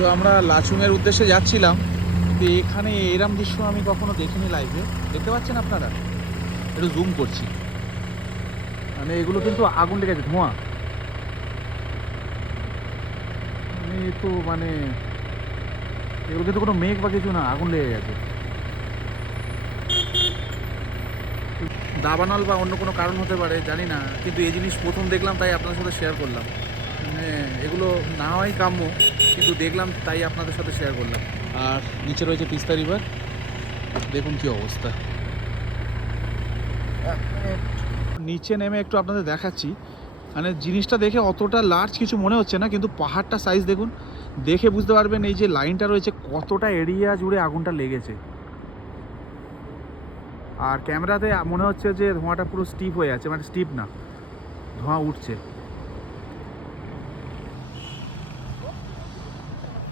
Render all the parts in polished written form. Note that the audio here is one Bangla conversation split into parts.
তো আমরা লাচুংয়ের উদ্দেশ্যে যাচ্ছিলাম, তো এখানে এরম দৃশ্য আমি কখনো দেখিনি লাইভে। দেখতে পাচ্ছেন আপনারা? একটু জুম করছি, মানে এগুলো কিন্তু আগুন লেগেছে, ধোঁয়া। মানে এগুলো কিন্তু কোনো মেঘ বা কিছু না, আগুন লেগে গেছে। দাবানল বা অন্য কোনো কারণ হতে পারে, জানি না, কিন্তু এই জিনিস প্রথম দেখলাম, তাই আপনাদের সাথে শেয়ার করলাম। মানে এগুলো না হয় কাম্য, কিন্তু দেখলাম তাই আপনাদের সাথে শেয়ার করলাম। আর নিচে রয়েছে তিস্তা রিভার, দেখুন কি অবস্থা। নিচে নেমে একটু আপনাদের দেখাচ্ছি। মানে জিনিসটা দেখে অতটা লার্জ কিছু মনে হচ্ছে না, কিন্তু পাহাড়টা সাইজ দেখুন, দেখে বুঝতে পারবেন এই যে লাইনটা রয়েছে কতটা এরিয়া জুড়ে আগুনটা লেগেছে। আর ক্যামেরাতে মনে হচ্ছে যে ধোঁয়াটা পুরো স্টিপ হয়ে আছে, মানে স্টিপ না, ধোঁয়া উঠছে।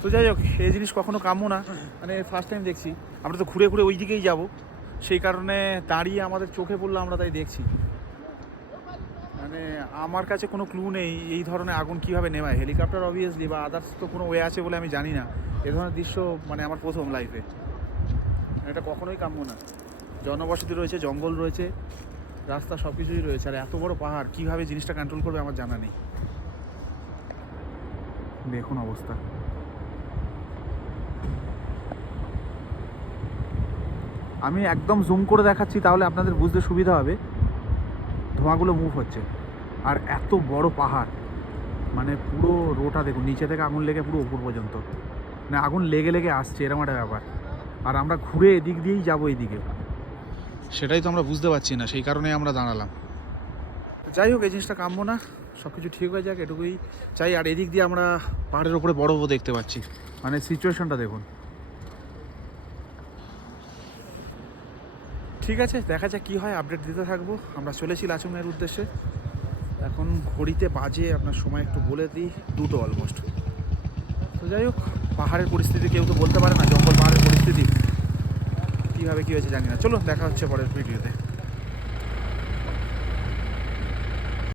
তো যাই হোক, এই জিনিস কখনো কাম্য না, মানে ফার্স্ট টাইম দেখছি। আমরা তো ঘুরে ঘুরে ওই দিকেই যাবো, সেই কারণে দাঁড়িয়ে আমাদের চোখে পড়লো, আমরা তাই দেখছি। মানে আমার কাছে কোনো ক্লু নেই এই ধরনের আগুন কীভাবে নেভায়। হেলিকপ্টার অবভিয়াসলি বা আদার্স তো কোনো ওয়ে আছে বলে আমি জানি না। এ ধরনের দৃশ্য মানে আমার প্রথম লাইফে। এটা কখনোই কাম্য না। জনবসতি রয়েছে, জঙ্গল রয়েছে, রাস্তা সব কিছুই রয়েছে, আর এত বড় পাহাড় কীভাবে জিনিসটা কন্ট্রোল করবে আমার জানা নেই। দেখুন অবস্থা। আমি একদম জুম করে দেখাচ্ছি, তাহলে আপনাদের বুঝতে সুবিধা হবে। ধোঁয়াগুলো মুভ হচ্ছে, আর এত বড় পাহাড়, মানে পুরো রোটা দেখুন, নিচে থেকে আগুন লেগে পুরো উপর পর্যন্ত, মানে আগুন লেগে লেগে আসছে, এরকম একটা ব্যাপার। আর আমরা ঘুরে এদিক দিয়েই যাবো এইদিকে, সেটাই তো আমরা বুঝতে পারছি না, সেই কারণেই আমরা দাঁড়ালাম। যাই হোক, এই জিনিসটা কাম্য না, সব কিছু ঠিক হয়ে যাক, এটুকুই চাই। আর এদিক দিয়ে আমরা পাহাড়ের ওপরে বরফও দেখতে পাচ্ছি, মানে সিচুয়েশনটা দেখুন। ঠিক আছে, দেখা যাক কী হয়, আপডেট দিতে থাকবো। আমরা চলেছি লাচুংয়ের উদ্দেশ্যে। এখন ঘড়িতে বাজে, আপনার সময় একটু বলে দিই, 2টো অলমোস্ট। তো যাই হোক, পাহাড়ের পরিস্থিতি কেউ তো বলতে পারে না, জঙ্গল পাহাড়ের পরিস্থিতি কীভাবে কী হয়েছে জানি না। চলো, দেখা হচ্ছে পরের ভিডিওতে।